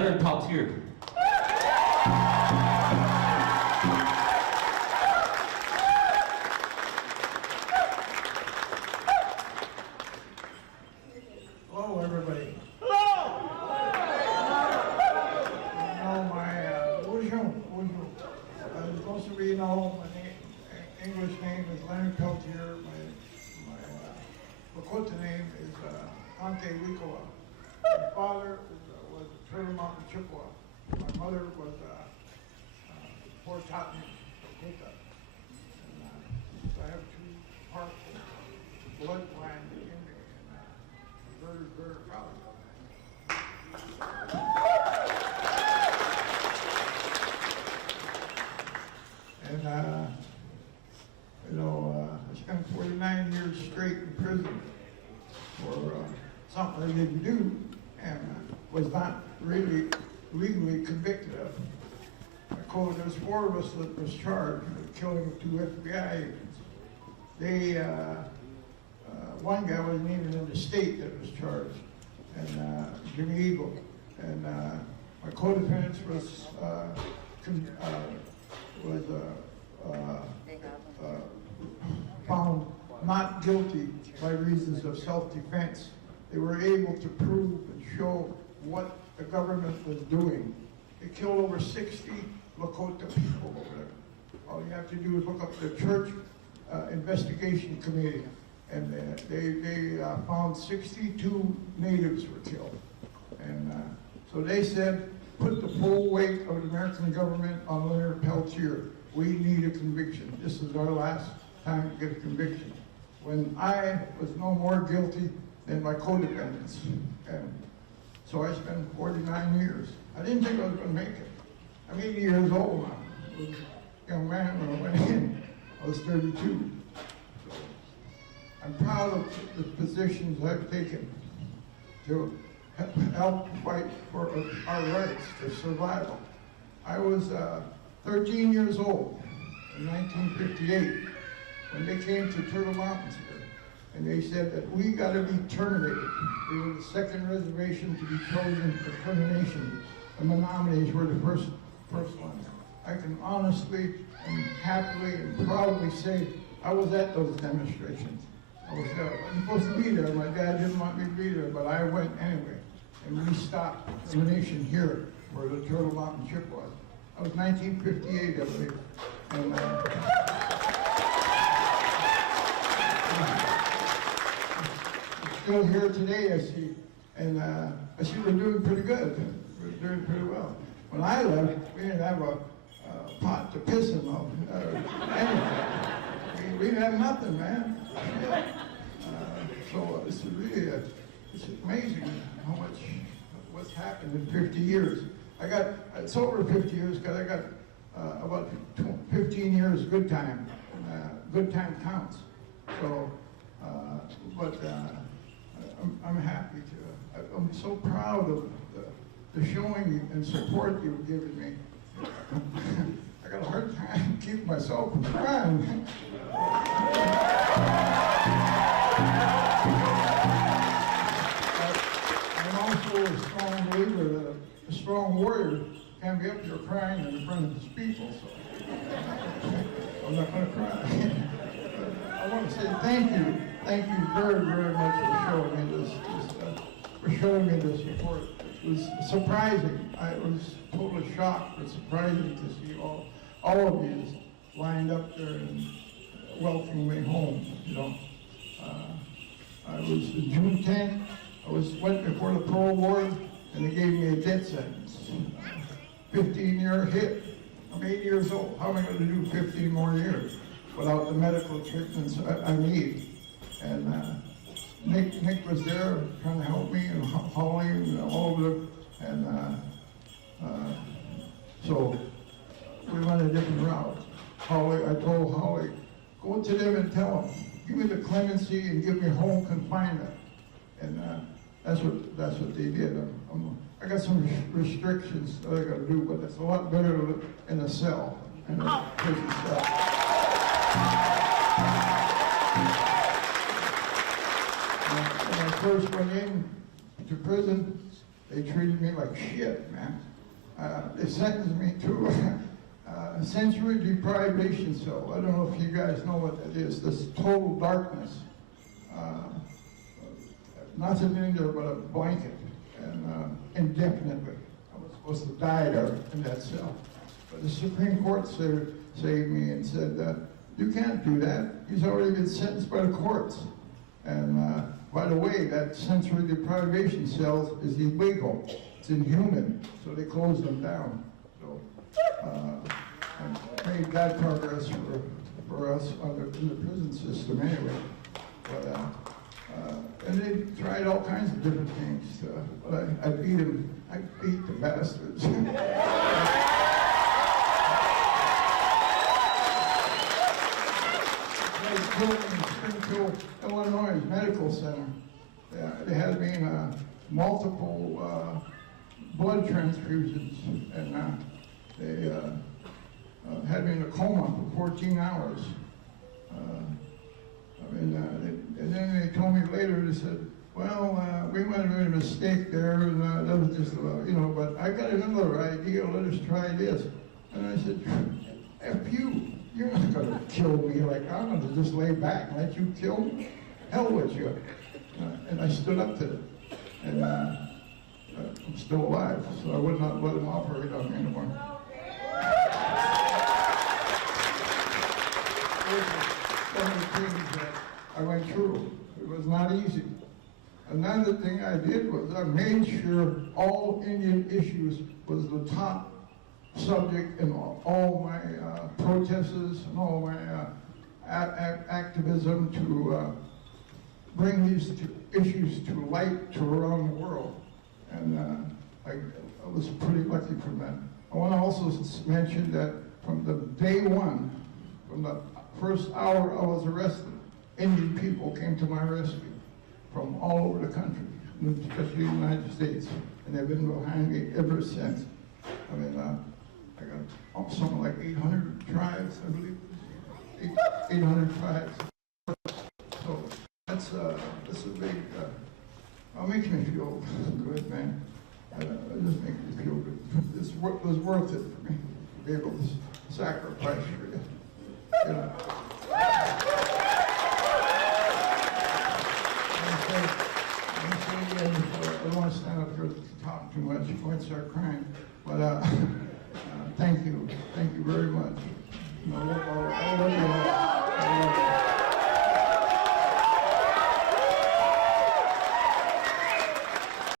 Leonard Peltier. Hello, everybody. Bonjour. As most of you know, my English name is Leonard Peltier. My Lakota name is Ante Wikoa. My father was a Turtle Mountain Chippewa. My mother was Fort Totten, Lakota. And so I have two parts of bloodline in me, and I'm very proud of that. And, I spent 49 years straight in prison for something I didn't do and was not really legally convicted of. There was 4 of us that was charged with killing 2 FBI agents. One guy wasn't even in the state that was charged, and Jimmy Eagle. And my co-defendants was found not guilty by reasons of self-defense. They were able to prove and show what the government was doing. They killed over 60 Lakota people over there. All you have to do is look up the church investigation committee, and they found 62 natives were killed. And so they said, put the full weight of the American government on Leonard Peltier. We need a conviction. This is our last time to get a conviction. When I was no more guilty than my co-defendants. And so I spent 49 years. I didn't think I was going to make it. I'm 80 years old now. I was a young man when I went in. I was 32. So I'm proud of the positions I've taken to help fight for our rights, for survival. I was 13 years old in 1958 when they came to Turtle Mountains here, and they said that we got to be terminated. We were the second reservation to be chosen for termination, and the nominees were the first ones. I can honestly and happily and proudly say I was at those demonstrations. I wasn't supposed to be there. My dad didn't want me to be there, but I went anyway. And we stopped termination here where the Turtle Mountain Chip was. That was 1958, I believe. And I'm still here today, I see. And I see we're doing pretty good. We're doing pretty well. When I left, we didn't have a pot to piss in of. We didn't have nothing, man. So it's really it's amazing how much what's happened in 50 years. It's over 50 years because I got about 15 years good time. Good time counts. So, I'm happy to. I'm so proud of the showing and support you've given me. I got a hard time keeping myself from crying. I'm also a strong believer that a strong warrior can't be up here crying in front of his people, so I'm not going to cry. I want to say thank you very, very much for showing me this support. It was surprising. I was totally shocked, but surprising to see all of you lined up there and welcoming me home. I was June 10th. Went before the parole board, and they gave me a death sentence. 15-year hit. I'm 80 years old. How am I going to do 15 more years without the medical treatments I need? And Nick was there trying to help me, and Holly and all of them. And so we went a different route. I told Holly, go to them and tell them, give me the clemency and give me home confinement. And that's what they did. I got some restrictions that I got to do, but it's a lot better to live in a cell, in a prison cell. When I first went in to prison, They treated me like shit, man. They sentenced me to a sensory deprivation cell. I don't know if you guys know what that is. This total darkness. Nothing in there but a blanket, and indefinitely. I was supposed to die there in that cell. But the Supreme Court saved me and said, you can't do that. He's already been sentenced by the courts. And by the way, that sensory deprivation cell is illegal. It's inhuman, so they closed them down. So I made that progress for us in the prison system anyway. But, and they tried all kinds of different things, but I beat them. I beat the bastards. They killed me in Springfield, Illinois Medical Center. They had me in multiple blood transfusions, and they had me in a coma for 14 hours. And then they told me later, they said, well, we might have made a mistake there, and that was just, but I got another idea, let us try this. And I said, F you, you're not going to kill me like I'm going to just lay back and let you kill me. Hell with you. And I stood up to it. And I'm still alive, so I would not let them operate on me anymore. One of the things that I went through. It was not easy. Another thing I did was I made sure all Indian issues was the top subject in all my protests and all my activism to bring these issues to light to around the world. And I was pretty lucky from that. I want to also mention that from the day one, from the first hour I was arrested, Indian people came to my rescue from all over the country, especially the United States, and they've been behind me ever since. I mean, I got something like 800 tribes, I believe, 800 tribes. So that's a big, it makes me feel good, man. It just makes me feel good. It was worth it for me to be able to sacrifice for you. You know. I don't want to stand up here and talk too much. I might start crying. But thank you very much. I love you all.